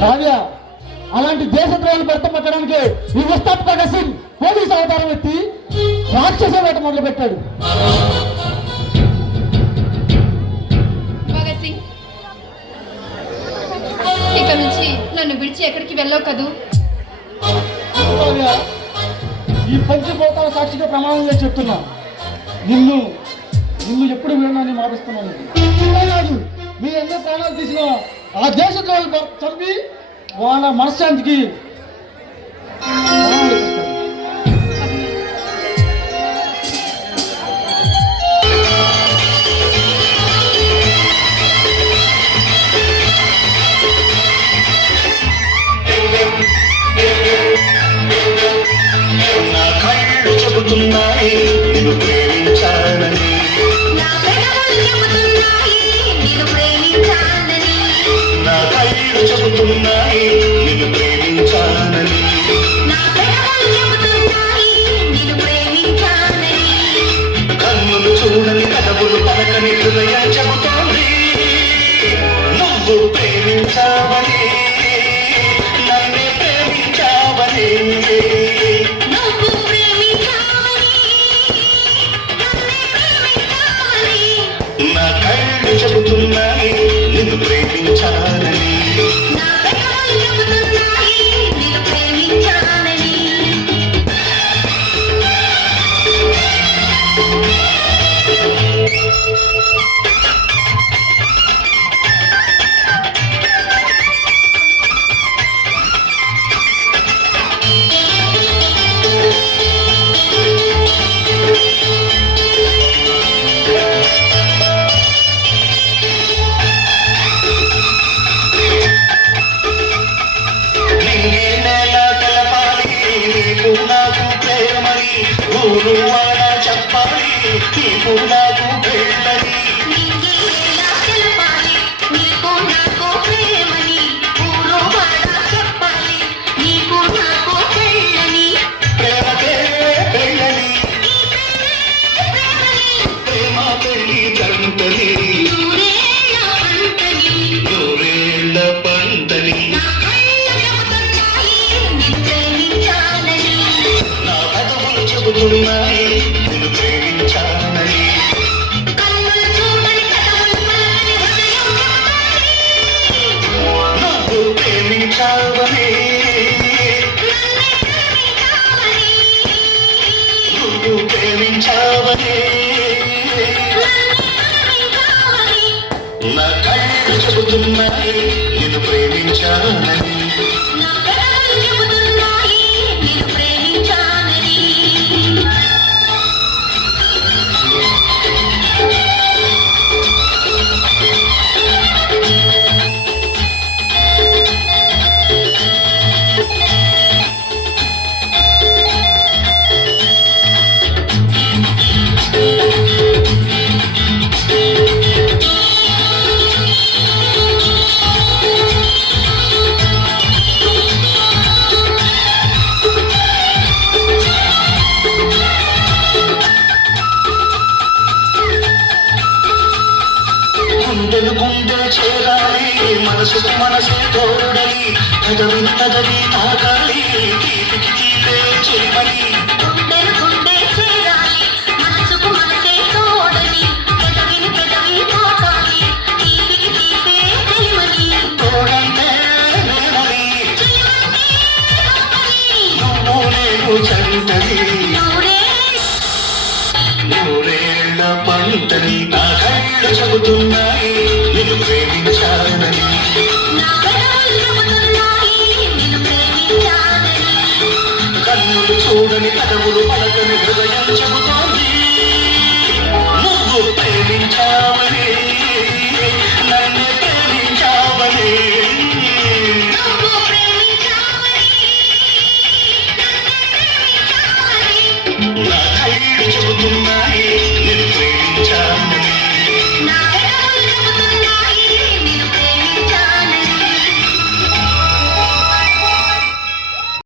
కావ్య, అలాంటి దేశద్రోహాలు పెట్టడానికి ఈ ఉస్తాద్ భగత్ సింగ్ పోలీసు అవతారం ఎత్తి రాక్షస వేట మొదలు పెట్టాడు. భగత్ సింగ్, ఇక నుంచి నన్ను విడిచి ఎక్కడికి వెళ్ళావు కదూ? కావ్య, ఈ పంచభూతాల సాక్షిగా ప్రమాణం చేసి చెప్తున్నా, నిన్ను ఎప్పుడు వినని మాటిస్తున్నాను. కాదు, మీరు ఎన్నో ప్రాణాలు తీసిన ఆ దేశద్రోహాలు చంపి వాళ్ళ మనశ్శాంతికి నా కళ్ళు చెబుతున్నాయి నిన్ను ప్రేమించాలని, నా కళ్ళు చెబుతున్నాయి నిన్ను ప్రేమించాలని, కన్నులు చూడని కథవులు పలకని హృదయం చెబుతోంది నువ్వు ప్రేమించావని, నన్నే ప్రేమించావని. నా కళ్ళు చెబుతున్నాయి నిన్ను ప్రేమించాలని, ఊరు వాడ చెప్పాలి నీకు నాకు పెళ్ళని, ప్రేమకే పెళ్ళని, ప్రేమ పెళ్ళి జంటని, నూరేళ్ల పంటని. నా కథలు చెబుతున్నాయి నిన్ను ప్రేమించాలని, నువ్వు ప్రేమించావని, నువ్వు ప్రేమించావని. నా కళ్ళు చెబుతున్నాయి నిన్ను ప్రేమించాలని, గుండెలు గుండెలు చేరాలి మనసుకు మనసే తోడలి, పెదవిని పెదవి తాకాలి తీపికి తీపే చేయమని. తోడంటే నేనని, నువ్వు నేను చంటని, నూరేళ్ల పంటని. నా కళ్ళు చెబుతున్నాయి నిన్ను ప్రేమించాలని, కన్నులు చూడని కథవులు పలకని హృదయం చెబుతూ